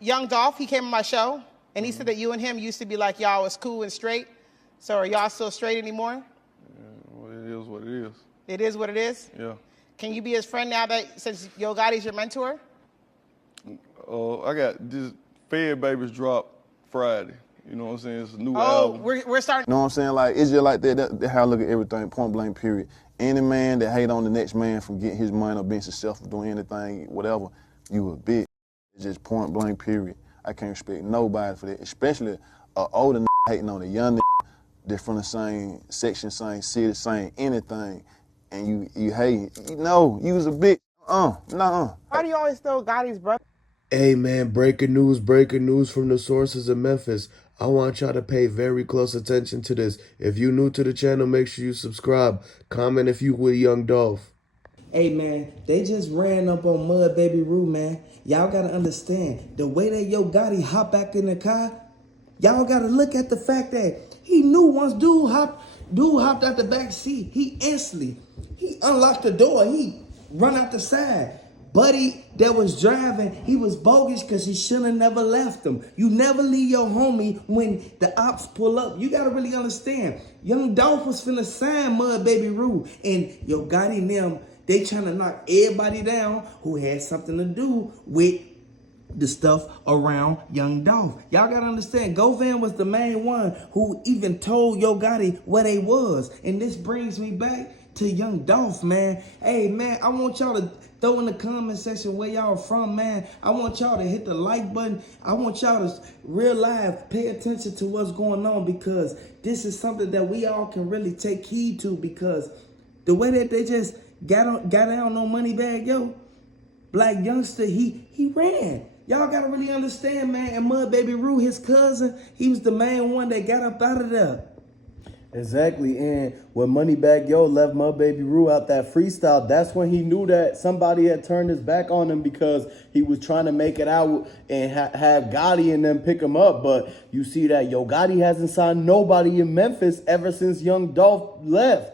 Young Dolph, he came on my show, and he said that you and him used to be like y'all was cool and straight. So are y'all still straight anymore? Yeah, well, it is what it is. It is what it is? Yeah. Can you be his friend now that, since Yo Gotti's your mentor? I got this Fed Babies drop Friday. You know what I'm saying? It's a new album. album. We're starting. You know what I'm saying? Like, it's just like that. That's how I look at everything, point blank, period. Any man that hate on the next man from getting his money or being successful, doing anything, whatever, you a bitch. It's just point blank, period. I can't respect nobody for that, especially an older hating on a young that's from the same section, same city, same anything, and you hate. You know, you was a bitch. Nah. Why do you always throw Gotti's brother? Hey man, breaking news from the sources in Memphis. I want y'all to pay very close attention to this. If you new to the channel, make sure you subscribe. Comment if you with Young Dolph. Hey man, they just ran up on Mud Baby Rue, man. Y'all gotta understand, the way that Yo Gotti hop back in the car, y'all gotta look at the fact that he knew once dude hopped out the back seat, he unlocked the door, he run out the side. Buddy that was driving, he was bogus because he should have never left him. You never leave your homie when the ops pull up. You gotta really understand. Young Dolph was finna sign Mud Baby Rue, and Yo Gotti and them, they trying to knock everybody down who had something to do with the stuff around Young Dolph. Y'all gotta understand, Govan was the main one who even told Yo Gotti where they was. And this brings me back to Young Dolph, man. Hey, man, I want y'all to throw in the comment section where y'all from, man. I want y'all to hit the like button. I want y'all to real live pay attention to what's going on, because this is something that we all can really take heed to, because the way that they just got down on Moneybagg, yo, Black Youngster, he ran. Y'all gotta really understand, man. And Mud Baby Rue, his cousin, he was the main one that got up out of there. Exactly, and when Moneybagyo left Mud Baby Rue out that freestyle, that's when he knew that somebody had turned his back on him, because he was trying to make it out and have Gotti and them pick him up. But you see that Yo Gotti hasn't signed nobody in Memphis ever since Young Dolph left.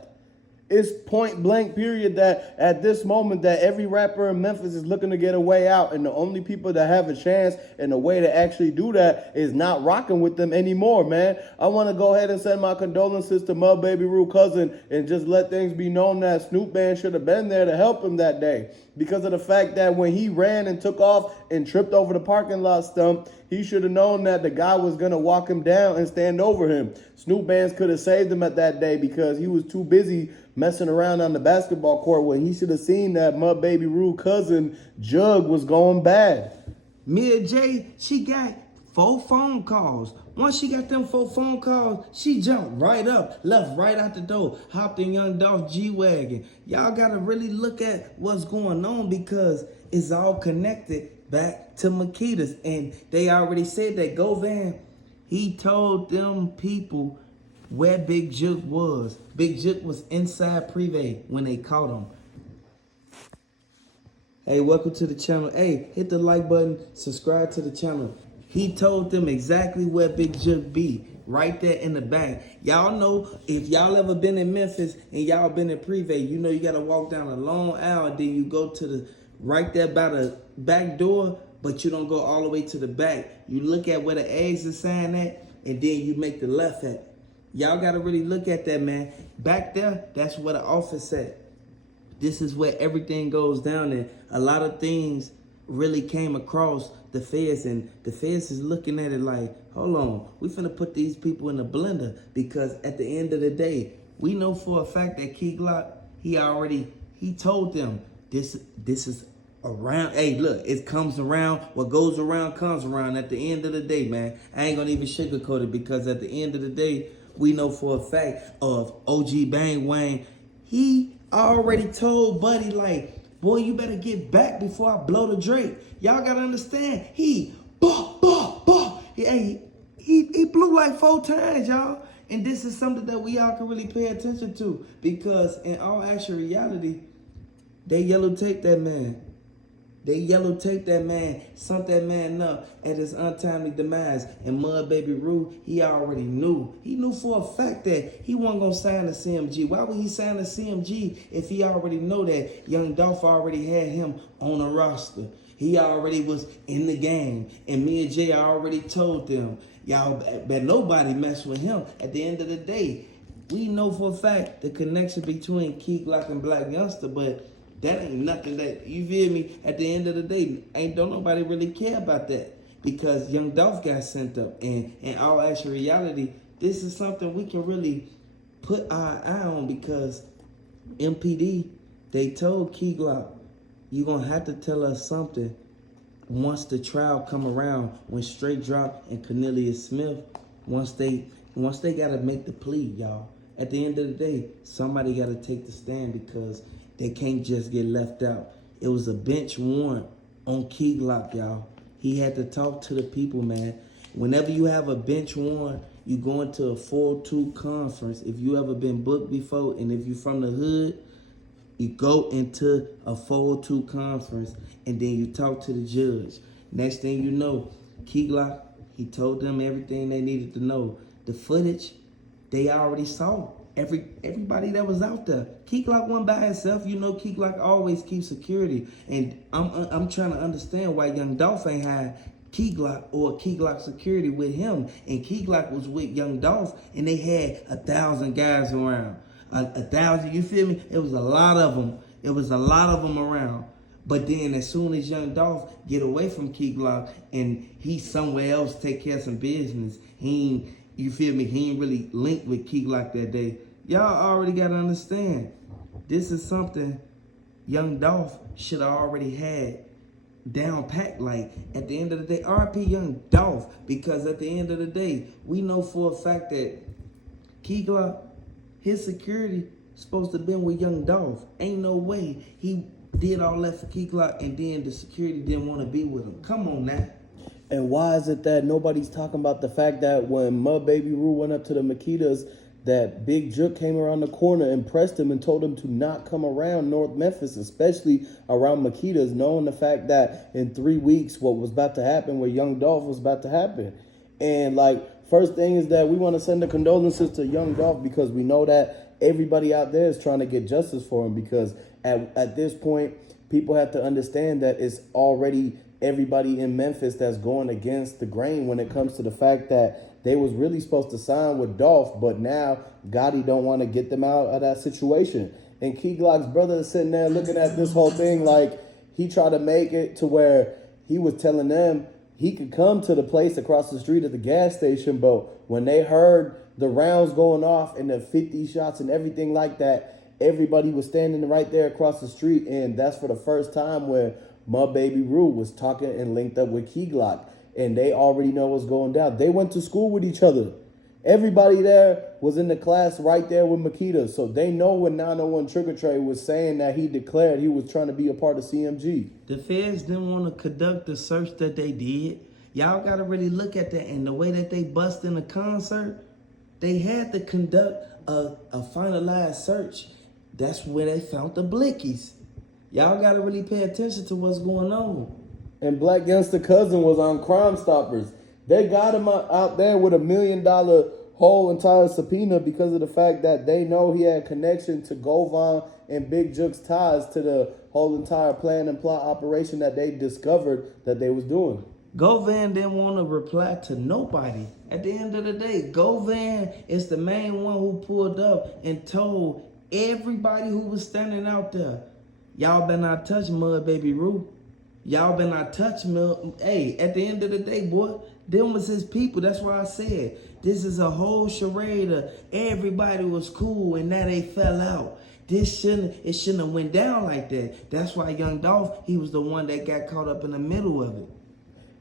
It's point blank period that at this moment that every rapper in Memphis is looking to get a way out, and the only people that have a chance and a way to actually do that is not rocking with them anymore, man. I want to go ahead and send my condolences to Mud Baby Rue cousin, and just let things be known that Snoop Band should have been there to help him that day, because of the fact that when he ran and took off and tripped over the parking lot stump, he should have known that the guy was going to walk him down and stand over him. Snoop Bands could have saved him at that day, because he was too busy messing around on the basketball court when he should have seen that Mud Baby Rue cousin Jug was going bad. Mia J, she got 4 phone calls. Once she got them 4 phone calls, she jumped right up, left right out the door, hopped in Young Dolph G-Wagon. Y'all gotta really look at what's going on, because it's all connected back to Makedas. And they already said that Govan, he told them people where Big Jook was. Big Jook was inside Privé when they caught him. Hey, welcome to the channel. Hey, hit the like button, subscribe to the channel. He told them exactly where Big Jook be, right there in the back. Y'all know, if y'all ever been in Memphis and y'all been in Privé, you know you gotta walk down a long aisle, then you go to the, right there by the back door, but you don't go all the way to the back. You look at where the exit sign at, and then you make the left at. Y'all gotta really look at that, man. Back there, that's where the office at. This is where everything goes down, and a lot of things really came across the feds, and the feds is looking at it like, hold on, we finna put these people in the blender, because at the end of the day, we know for a fact that Key Glock, he told them, this is around. Hey, look, it comes around. What goes around comes around. At the end of the day, man, I ain't gonna even sugarcoat it, because at the end of the day, we know for a fact of OG Bang Wang, he already told Buddy, like, boy, you better get back before I blow the Drake. Y'all gotta understand, he blew like 4 times, y'all. And this is something that we all can really pay attention to, because in all actual reality, they yellow taped that man. They yellow taped that man, sunk that man up at his untimely demise. And Mud Baby Rue, he already knew. He knew for a fact that he wasn't gonna sign a CMG. Why would he sign a CMG if he already know that Young Dolph already had him on a roster? He already was in the game. And me and Jay already told them, y'all bet nobody mess with him. At the end of the day, we know for a fact the connection between Key Glock and Black Youngster, but that ain't nothing that, you feel me? At the end of the day, don't nobody really care about that because Young Dolph got sent up. And in all actual reality, this is something we can really put our eye on because MPD, they told Key Glock, you're going to have to tell us something once the trial come around, when Straight Drop and Cornelius Smith, once they got to make the plea, y'all. At the end of the day, somebody got to take the stand because they can't just get left out. It was a bench warrant on Key Glock, y'all. He had to talk to the people, man. Whenever you have a bench warrant, you go into a 4-2 conference. If you ever been booked before, and if you from the hood, you go into a 4-2 conference, and then you talk to the judge. Next thing you know, Key Glock, he told them everything they needed to know. The footage, they already saw. Everybody that was out there. Key Glock wasn't by himself. You know Key Glock always keeps security. And I'm trying to understand why Young Dolph ain't had Key Glock or Key Glock security with him. And Key Glock was with Young Dolph, and they had 1,000 guys around. 1,000, you feel me? It was a lot of them. It was a lot of them around. But then as soon as Young Dolph get away from Key Glock and he's somewhere else take care of some business, you feel me? He ain't really linked with Key Glock that day. Y'all already got to understand, this is something Young Dolph should have already had down packed. Like, at the end of the day, RP Young Dolph, because at the end of the day, we know for a fact that Key Glock, his security supposed to have been with Young Dolph. Ain't no way he did all that for Key Glock and then the security didn't want to be with him. Come on now. And why is it that nobody's talking about the fact that when Mud Baby Rue went up to the Makedas, that Big Jook came around the corner and pressed him and told him to not come around North Memphis, especially around Makedas, knowing the fact that in 3 weeks what was about to happen, where Young Dolph was about to happen. And like, first thing is that we want to send the condolences to Young Dolph because we know that everybody out there is trying to get justice for him, because at this point, people have to understand that it's already everybody in Memphis that's going against the grain when it comes to the fact that they was really supposed to sign with Dolph, but now Gotti don't want to get them out of that situation. And Key Glock's brother is sitting there looking at this whole thing like he tried to make it to where he was telling them he could come to the place across the street at the gas station, but when they heard the rounds going off and the 50 shots and everything like that, everybody was standing right there across the street, and that's for the first time where Mud Baby Rue was talking and linked up with Key Glock, and they already know what's going down. They went to school with each other. Everybody there was in the class right there with Makedas, so they know when 901 Trigger Trade was saying that he declared he was trying to be a part of CMG. The feds didn't want to conduct the search that they did. Y'all got to really look at that, and the way that they bust in the concert, they had to conduct a finalized search. That's where they found the blickies. Y'all got to really pay attention to what's going on. And Black Youngsta cousin was on Crime Stoppers. They got him out there with $1 million whole entire subpoena because of the fact that they know he had connection to Govan and Big Jook's ties to the whole entire plan and plot operation that they discovered that they was doing. Govan didn't want to reply to nobody. At the end of the day, Govan is the main one who pulled up and told everybody who was standing out there, y'all better not touch Mud Baby Rue. Y'all better not touch me. Hey, at the end of the day, boy, them was his people. That's why I said this is a whole charade of everybody was cool and now they fell out. It shouldn't have went down like that. That's why Young Dolph, he was the one that got caught up in the middle of it.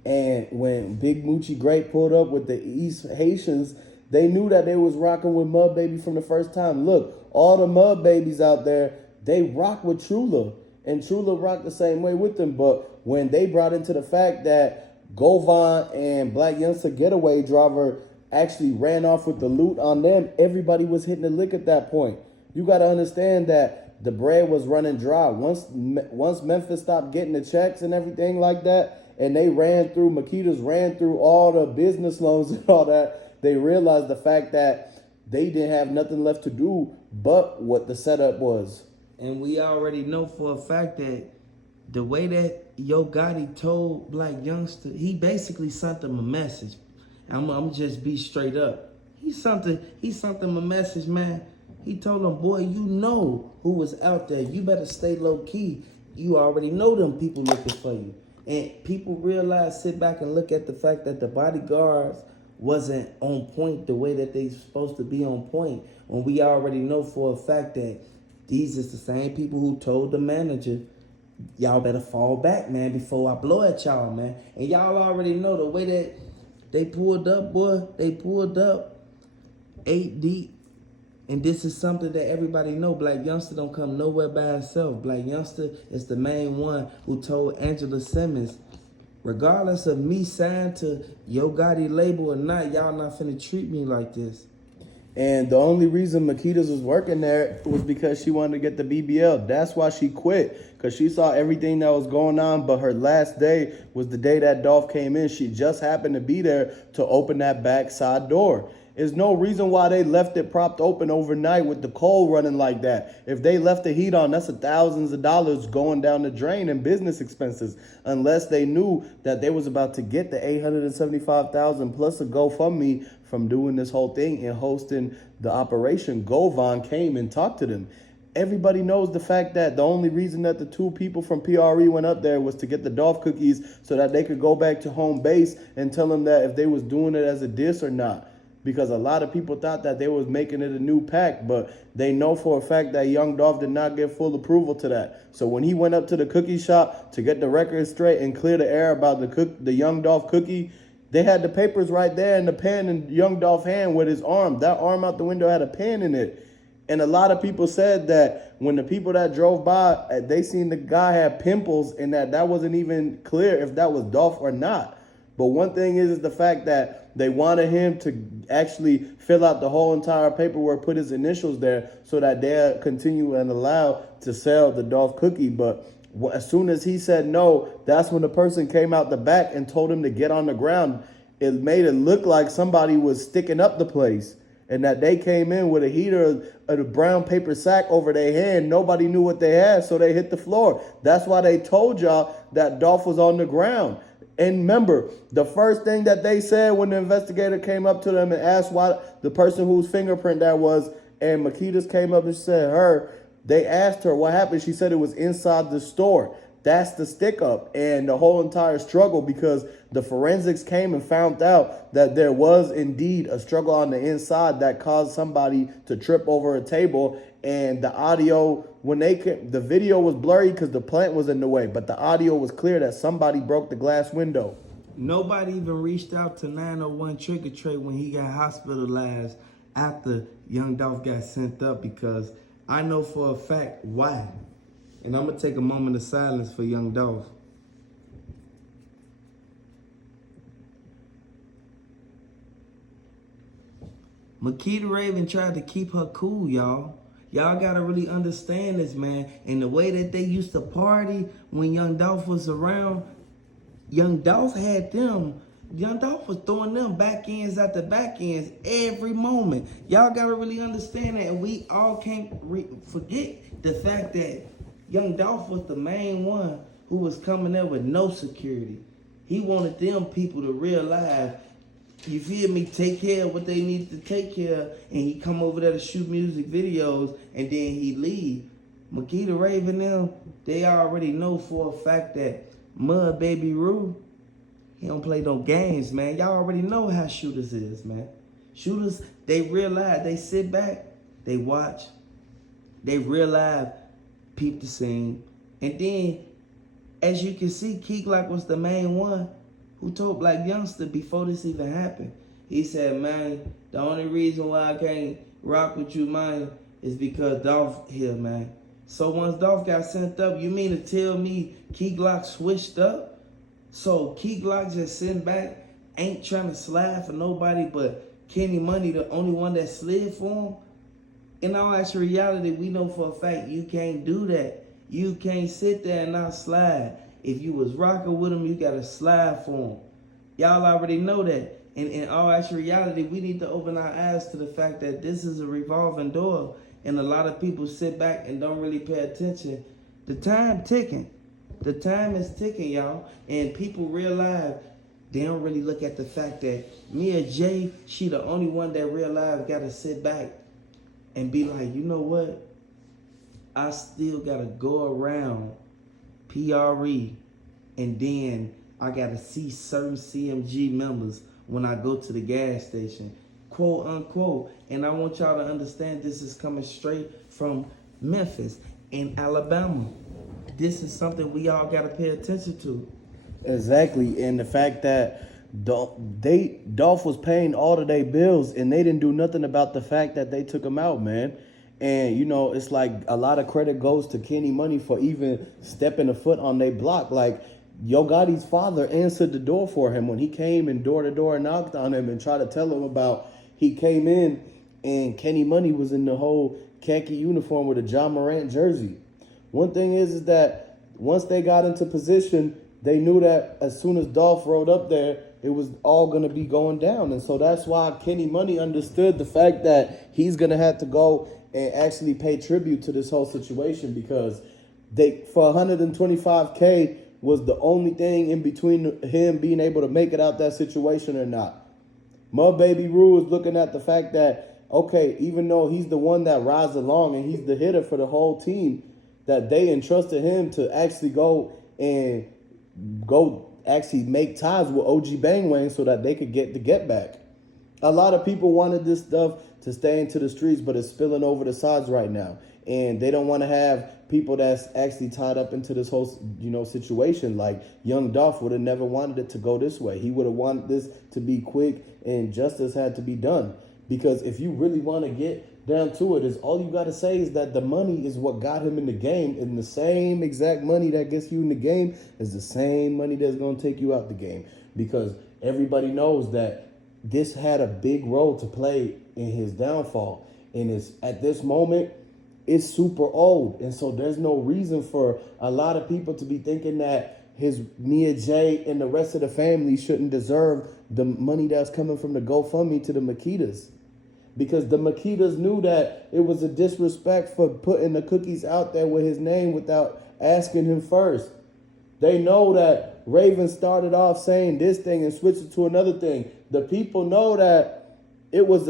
And when Big Moochie Great pulled up with the East Haitians, they knew that they was rocking with Mud Baby from the first time. Look, all the Mud Babies out there, they rock with Trula. And Trula rocked the same way with them. But when they brought into the fact that Govan and Black Youngsta Getaway Driver actually ran off with the loot on them, everybody was hitting the lick at that point. You got to understand that the bread was running dry. Once Memphis stopped getting the checks and everything like that, and they Makedas ran through all the business loans and all that, they realized the fact that they didn't have nothing left to do but what the setup was. And we already know for a fact that the way that Yo Gotti told Black Youngster, he basically sent him a message. I'm just be straight up. He sent him a message, man. He told him, boy, you know who was out there. You better stay low key. You already know them people looking for you. And people realize, sit back and look at the fact that the bodyguards wasn't on point the way that they supposed to be on point. When we already know for a fact that these is the same people who told the manager, y'all better fall back, man, before I blow at y'all, man. And y'all already know the way that they pulled up, boy. They pulled up 8 deep. And this is something that everybody know. Black Youngster don't come nowhere by himself. Black Youngster is the main one who told Angela Simmons, regardless of me signed to Yo Gotti label or not, y'all not finna treat me like this. And the only reason Makedas was working there was because she wanted to get the BBL. That's why she quit, because she saw everything that was going on. But her last day was the day that Dolph came in. She just happened to be there to open that backside door. There's no reason why they left it propped open overnight with the cold running like that. If they left the heat on, that's thousands of dollars going down the drain in business expenses. Unless they knew that they was about to get the $875,000 plus a GoFundMe from doing this whole thing and hosting the operation. Govan came and talked to them. Everybody knows the fact that the only reason that the 2 people from PRE went up there was to get the Dolph cookies so that they could go back to home base and tell them that if they was doing it as a diss or not. Because a lot of people thought that they was making it a new pack, but they know for a fact that Young Dolph did not give full approval to that. So when he went up to the cookie shop to get the record straight and clear the air about the Young Dolph cookie, they had the papers right there and the pen in Young Dolph's hand with his arm. That arm out the window had a pen in it. And a lot of people said that when the people that drove by, they seen the guy had pimples and that wasn't even clear if that was Dolph or not. But one thing is the fact that they wanted him to actually fill out the whole entire paperwork, put his initials there so that they'll continue and allow to sell the Dolph cookie. But as soon as he said no, that's when the person came out the back and told him to get on the ground. It made it look like somebody was sticking up the place and that they came in with a heater of a brown paper sack over their hand. Nobody knew what they had, so they hit the floor. That's why they told y'all that Dolph was on the ground. And remember, the first thing that they said when the investigator came up to them and asked why the person whose fingerprint that was, and Makedas came up and said they asked her what happened. She said it was inside the store. That's the stick up and the whole entire struggle, because the forensics came and found out that there was indeed a struggle on the inside that caused somebody to trip over a table. And the audio, the video was blurry because the plant was in the way, but the audio was clear that somebody broke the glass window. Nobody even reached out to 901 Trigger Trade when he got hospitalized after Young Dolph got sent up, because I know for a fact why. And I'm going to take a moment of silence for Young Dolph. Makeda Raven tried to keep her cool, y'all. Y'all got to really understand this, man. And the way that they used to party when Young Dolph was around, Young Dolph was throwing them back ends at the back ends every moment. Y'all got to really understand that. And we all can't forget the fact that Young Dolph was the main one who was coming there with no security. He wanted them people to realize, you feel me, take care of what they need to take care of, and he come over there to shoot music videos, and then he leave. Makeda Raven, them, they already know for a fact that Mud Baby Rue, he don't play no games, man. Y'all already know how shooters is, man. Shooters, they realize, they sit back, they watch, they realize, peep the scene, and then, as you can see, Key Glock was the main one who told Black Youngster before this even happened. He said, man, the only reason why I can't rock with you, man, is because Dolph here, man. So once Dolph got sent up, you mean to tell me Key Glock switched up? So Key Glock just sitting back, ain't trying to slide for nobody but Kenny Money, the only one that slid for him? In all actual reality, we know for a fact you can't do that. You can't sit there and not slide. If you was rocking with him, you got to slide for him. Y'all already know that. And in all actual reality, we need to open our eyes to the fact that this is a revolving door, and a lot of people sit back and don't really pay attention. The time ticking. The time is ticking, y'all. And people realize they don't really look at the fact that Mia J, she the only one that realized gotta sit back and be like, you know what? I still gotta go around PRE and then I gotta see certain CMG members when I go to the gas station, quote unquote. And I want y'all to understand this is coming straight from Memphis in Alabama. This is something we all gotta pay attention to. Exactly, and the fact that Dolph was paying all of their bills and they didn't do nothing about the fact that they took him out, man. And you know, it's like a lot of credit goes to Kenny Money for even stepping a foot on their block. Like Yo Gotti's father answered the door for him when he came and door to door knocked on him and tried to tell him about. He came in and Kenny Money was in the whole khaki uniform with a John Morant jersey. One thing is that once they got into position, they knew that as soon as Dolph rode up there, it was all going to be going down. And so that's why Kenny Money understood the fact that he's going to have to go and actually pay tribute to this whole situation, because they, for 125K was the only thing in between him being able to make it out that situation or not. My baby Rue is looking at the fact that, okay, even though he's the one that rides along and he's the hitter for the whole team, that they entrusted him to actually go actually make ties with OG Bangwang so that they could get the get back. A lot of people wanted this stuff to stay into the streets, but it's spilling over the sides right now. And they don't want to have people that's actually tied up into this whole, situation. Like Young Dolph would have never wanted it to go this way. He would have wanted this to be quick and justice had to be done. Because if you really want to get down to it, is all you got to say is that the money is what got him in the game, and the same exact money that gets you in the game is the same money that's going to take you out the game. Because everybody knows that this had a big role to play in his downfall. And it's at this moment, it's super old. And so there's no reason for a lot of people to be thinking that his Mia J and the rest of the family shouldn't deserve the money that's coming from the GoFundMe to the Makedas. Because the Makedas knew that it was a disrespect for putting the cookies out there with his name without asking him first. They know that Raven started off saying this thing and switched it to another thing. The people know that it was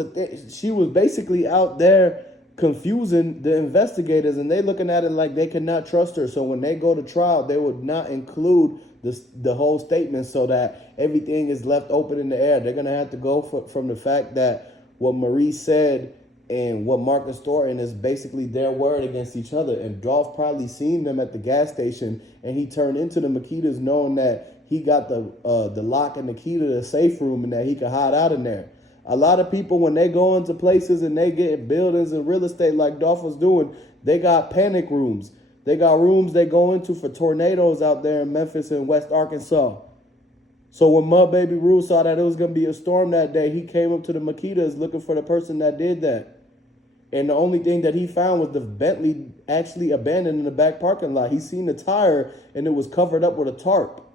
she was basically out there confusing the investigators, and they looking at it like they cannot trust her. So when they go to trial, they would not include the whole statement so that everything is left open in the air. They're going to have to go from the fact that what Marie said and what Marcus Thornton is basically their word against each other. And Dolph probably seen them at the gas station, and he turned into the Makedas knowing that he got the lock and the key to the safe room and that he could hide out in there. A lot of people, when they go into places and they get buildings and real estate like Dolph was doing, they got panic rooms. They got rooms they go into for tornadoes out there in Memphis and West Arkansas. So when Mud Baby Rue saw that it was going to be a storm that day, he came up to the Makedas looking for the person that did that. And the only thing that he found was the Bentley actually abandoned in the back parking lot. He seen the tire and it was covered up with a tarp.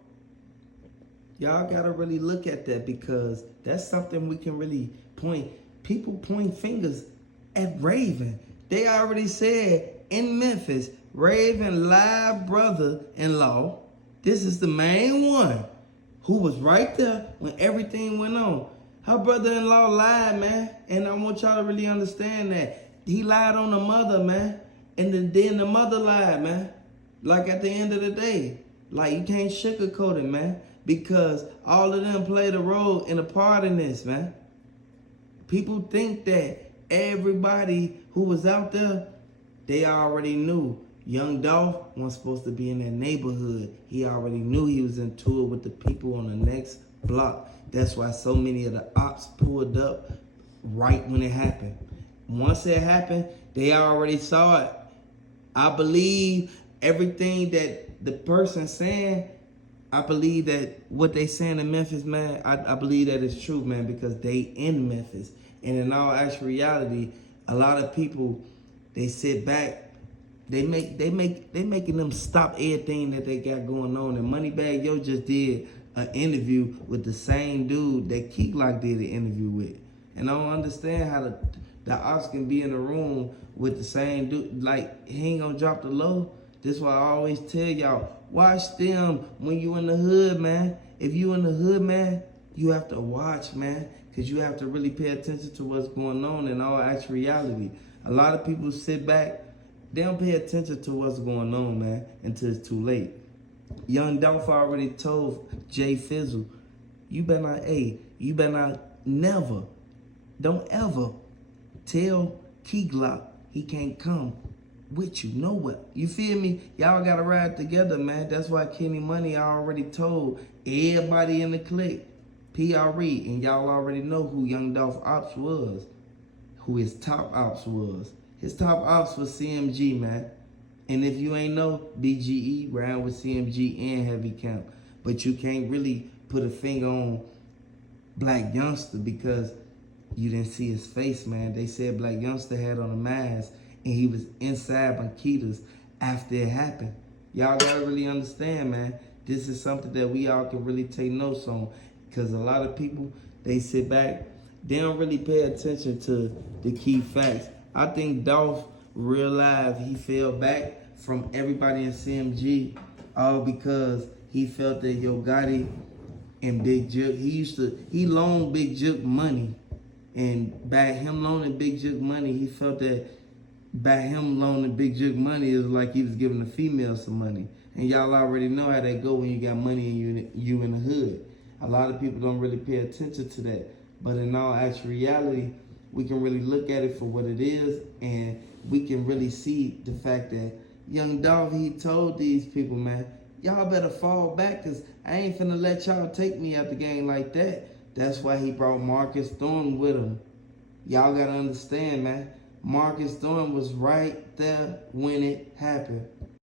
Y'all got to really look at that, because that's something we can really point. People point fingers at Raven. They already said in Memphis, Raven live brother-in-law, this is the main one who was right there when everything went on. Her brother-in-law lied, man. And I want y'all to really understand that. He lied on the mother, man. And then the mother lied, man. Like at the end of the day. Like you can't sugarcoat it, man. Because all of them played a role in a part in this, man. People think that everybody who was out there, they already knew. Young Dolph wasn't supposed to be in that neighborhood. He already knew he was in tour with the people on the next block. That's why so many of the ops pulled up right when it happened. Once it happened, they already saw it. I believe everything that the person saying, I believe that what they saying in Memphis, man, I believe that is true, man, because they in Memphis. And in all actual reality, a lot of people, they sit back, they making them stop everything that they got going on. And Moneybagg Yo just did an interview with the same dude that Keek Lock did an interview with. And I don't understand how the ops can be in a room with the same dude. Like, he ain't gonna drop the low. This is why I always tell y'all, Watch them when you in the hood, man. If you in the hood, man, you have to watch, man, because you have to really pay attention to what's going on in all actual reality. A lot of people sit back, they don't pay attention to what's going on, man, until it's too late. Young Dolph already told Jay Fizzle, you better not never, don't ever tell Key Glock he can't come with you nowhere. You feel me? Y'all gotta ride together, man. That's why Kenny Money already told everybody in the clique, PRE, and y'all already know who Young Dolph Ops was, who his top ops was. His top ops was CMG, man. And if you ain't know, BGE ran with CMG and Heavy Camp. But you can't really put a finger on Black Youngsta because you didn't see his face, man. They said Black Youngsta had on a mask and he was inside Makedas after it happened. Y'all gotta really understand, man. This is something that we all can really take notes on, because a lot of people, they sit back, they don't really pay attention to the key facts. I think Dolph realized he fell back from everybody in CMG all because he felt that Gotti and Big Jug, he loaned Big Jug money, and by him loaning Big Jug money, he felt that by him loaning Big Jug money, it was like he was giving a female some money. And y'all already know how that go when you got money and you in the hood. A lot of people don't really pay attention to that. But in all actual reality, we can really look at it for what it is, and we can really see the fact that Young Dolph, he told these people, man, y'all better fall back, because I ain't finna let y'all take me out the game like that. That's why he brought Marcus Thorne with him. Y'all gotta understand, man. Marcus Thorne was right there when it happened.